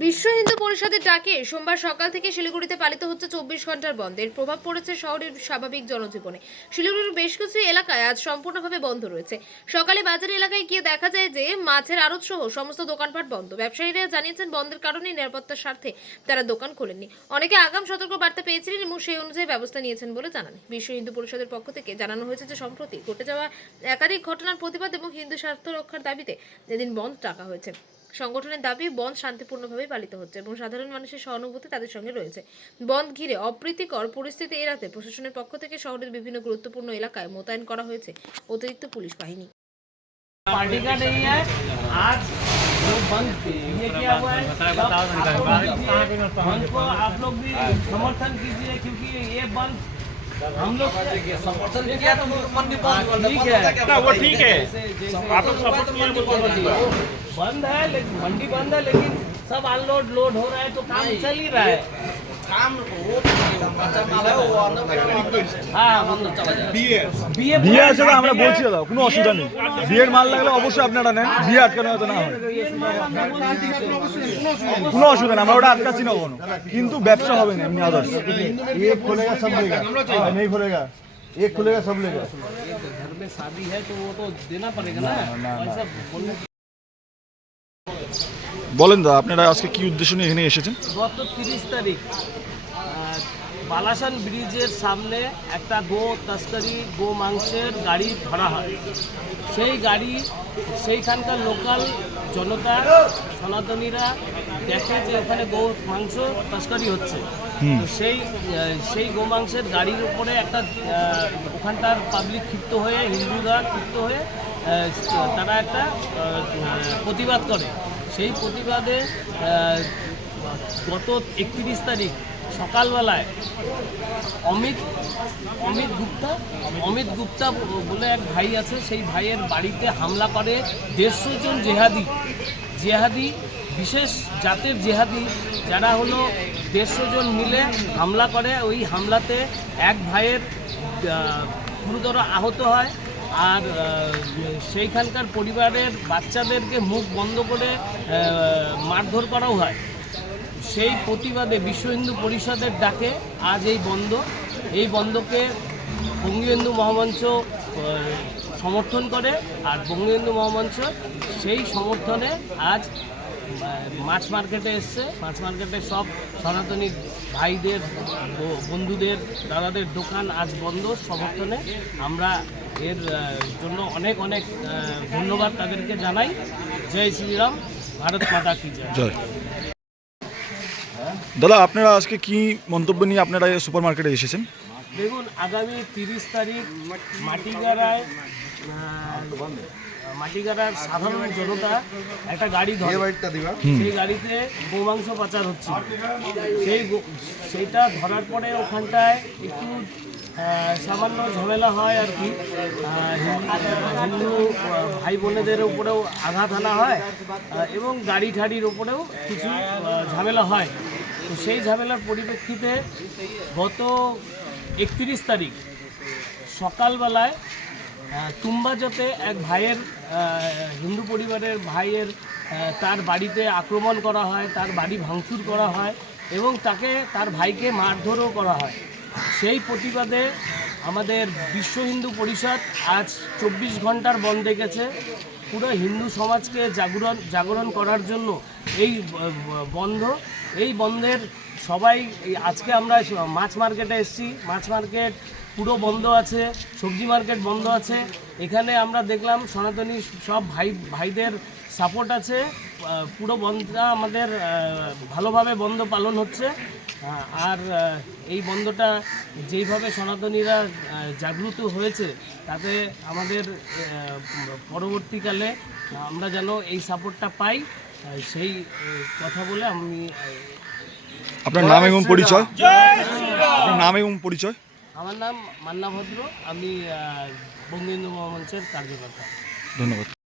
বিশ্ব হিন্দু পরিষদের ডাকে সোমবার সকাল থেকে শিলিগুড়িতে পালিত হচ্ছে চব্বিশ ঘণ্টার বন্ধ। এর প্রভাব পড়েছে শহরের স্বাভাবিক জনজীবনে। শিলিগুড়ির বেশ কিছু এলাকায় আজ সম্পূর্ণভাবে বন্ধ রয়েছে। সকালে বাজার এলাকায় গিয়ে দেখা যায় যে, মাছের আড়ত সহ সমস্ত দোকানপাট বন্ধ। ব্যবসায়ীরা জানিয়েছেন, বন্ধের কারণে নিরাপত্তার স্বার্থে তারা দোকান খোলেননি। অনেকে আগাম সতর্ক বার্তা পেয়েছিলেন এবং সেই অনুযায়ী ব্যবস্থা নিয়েছেন বলে জানান। বিশ্ব হিন্দু পরিষদের পক্ষ থেকে জানানো হয়েছে যে, সম্প্রতি ঘটে যাওয়া একাধিক ঘটনার প্রতিবাদ এবং হিন্দু স্বার্থ রক্ষার দাবিতে এদিন বন্ধ ডাকা হয়েছে। সংগঠনের দাবি বন্ধ শান্তিপূর্ণভাবে পালিত হচ্ছে এবং সাধারণ মানুষের সহানুভূতি তাদের সঙ্গে রয়েছে বন্ধ ঘিরে অপ্রীতিকর পরিস্থিতি এড়াতে প্রশাসনের পক্ষ থেকে শহরের বিভিন্ন গুরুত্বপূর্ণ এলাকায় মোতায়েন করা হয়েছে অতিরিক্ত পুলিশ বাহিনী पार्टी का नहीं है आज जो बंद ये किया हुआ है सब आप लोग कीजिए, बंद को आप लोग भी समर्थन कीजिए क्योंकि ये बंद हम लोग समर्थन किया तो बंद ठीक है। ना वो ठीक है। आप लोग सपोर्ट तो बंद है लेकिन मंडी बंद है लेकिन सब अनलोड लोड हो रहा है तो काम चल ही रहा है हाँ। বিয়ে बीए বিয়ে আছে না আমরা বলছি দাদা কোনো অসুবিধা নেই বিয়ের মাল লাগলে অবশ্যই আপনারা নেন বিয়ে আটকানো হয়তো না হয় কোনো অসুবিধা নেই আমরা ওটা আটকাচ্ছি না কোনো কিন্তু ব্যবসা হবে না এমনি আদার্স एक खुलेगा सब लेगा हाँ, नहीं खुलेगा एक खुलेगा सब लेगा घर में शादी है तो वो तो देना पड़ेगा ना ऐसा बोलने বলেন দাদা আপনারা আজকে কি উদ্দেশ্য নিয়ে এখানে এসেছেন? গত তিরিশ তারিখ বালাসান ব্রিজের সামনে একটা গো তস্করি গো মাংসের গাড়ি ধরা হয়। সেই গাড়ি সেইখানকার লোকাল জনতা সনাতনীরা দেখে যে ওখানে গো মাংস তস্করি হচ্ছে। তো সেই সেই গো মাংসের গাড়ির উপরে একটা আহ, ওখানকার পাবলিক ক্ষিপ্ত হয়ে হিন্দুরা ক্ষিপ্ত হয়ে তারা একটা প্রতিবাদ করে। সেই প্রতিবাদে গত একত্রিশ তারিখ সকালবেলায় অমিত অমিত গুপ্তা অমিত গুপ্তা বলে এক ভাই আছে, সেই ভাইয়ের বাড়িতে হামলা করে দেড়শো জন জেহাদি। জেহাদি, বিশেষ জাতের জেহাদি, যারা হলো দেড়শো জন মিলে হামলা করে। ওই হামলাতে এক ভাইয়ের গুরুতর আহত হয়। আর সেইখানকার পরিবারের বাচ্চাদেরকে মুখ বন্ধ করে মারধর করাও হয়। সেই প্রতিবাদে বিশ্ব হিন্দু পরিষদের ডাকে আজ এই বন্ধ। এই বন্ধকে বঙ্গীয় মহামঞ্চ সমর্থন করে। আর বঙ্গীয় মহামঞ্চ সেই সমর্থনে আজ মাছ মার্কেটে এসছে। মাছ মার্কেটে সব সনাতনী ভাইদের বন্ধুদের দাদাদের দোকান আজ বন্ধ সমর্থনে। আমরা এর জন্য অনেক অনেক ধন্যবাদ তাদেরকে জানাই। জয় শ্রীরাম ভারত মাতা কি জয়। দাদা আপনারা আজকে কি মন্তব্য নিয়ে আপনারা সুপার মার্কেটে এসেছেন? দেখুন আগামী তিরিশ তারিখ মাটিগাড়ায় মাটিগাড়ার সাধারণ জনতা একটা গাড়ি ধরে। সেই গাড়িতে গোমাংস পাচার হচ্ছে। সেই গো- সেইটা ধরার পরে ওখানটায় একটু সামান্য ঝামেলা হয় আর কি। হিন্দু- ভাই বোনেদের উপরেও আঘাত আনা হয় এবং গাড়ি ঠাড়ির উপরেও কিছু ঝামেলা হয়। তো সেই ঝামেলার পরিপ্রেক্ষিতে গত একত্রিশ তারিখ সকালবেলায় তুম্বাজতে এক ভাইয়ের হিন্দু পরিবারের ভাইয়ের তার বাড়িতে আক্রমণ করা হয়, তার বাড়ি ভাঙচুর করা হয় এবং তাকে তার ভাইকে মারধরও করা হয়। সেই প্রতিবাদে আমাদের বিশ্ব হিন্দু পরিষদ আজ চব্বিশ ঘণ্টার বন্ধ রেখেছে পুরো হিন্দু সমাজকে জাগরণ জাগরণ করার জন্য এই বন্ধ। এই বন্ধের সবাই আজকে আমরা মাছ মার্কেটে এসেছি। মাছ মার্কেট পুরো বন্ধ আছে, সবজি মার্কেট বন্ধ আছে। এখানে আমরা দেখলাম সনাতনী সব ভাই, ভাইদের সাপোর্ট আছে। পুরো বন্ধটা আমাদের ভালোভাবে বন্ধ পালন হচ্ছে। আর এই বন্ধটা যেইভাবে সনাতনীরা জাগ্রত হয়েছে, তাতে আমাদের পরবর্তীকালে আমরা যেন এই সাপোর্টটা পাই সেই কথা বলে আমি আপনার নাম এবং পরিচয়? আপনার নাম এবং পরিচয়? আমার নাম মান্না ভদ্র। আমি বঙ্গেন্দু মহামঞ্চের কার্যকর্তা। ধন্যবাদ।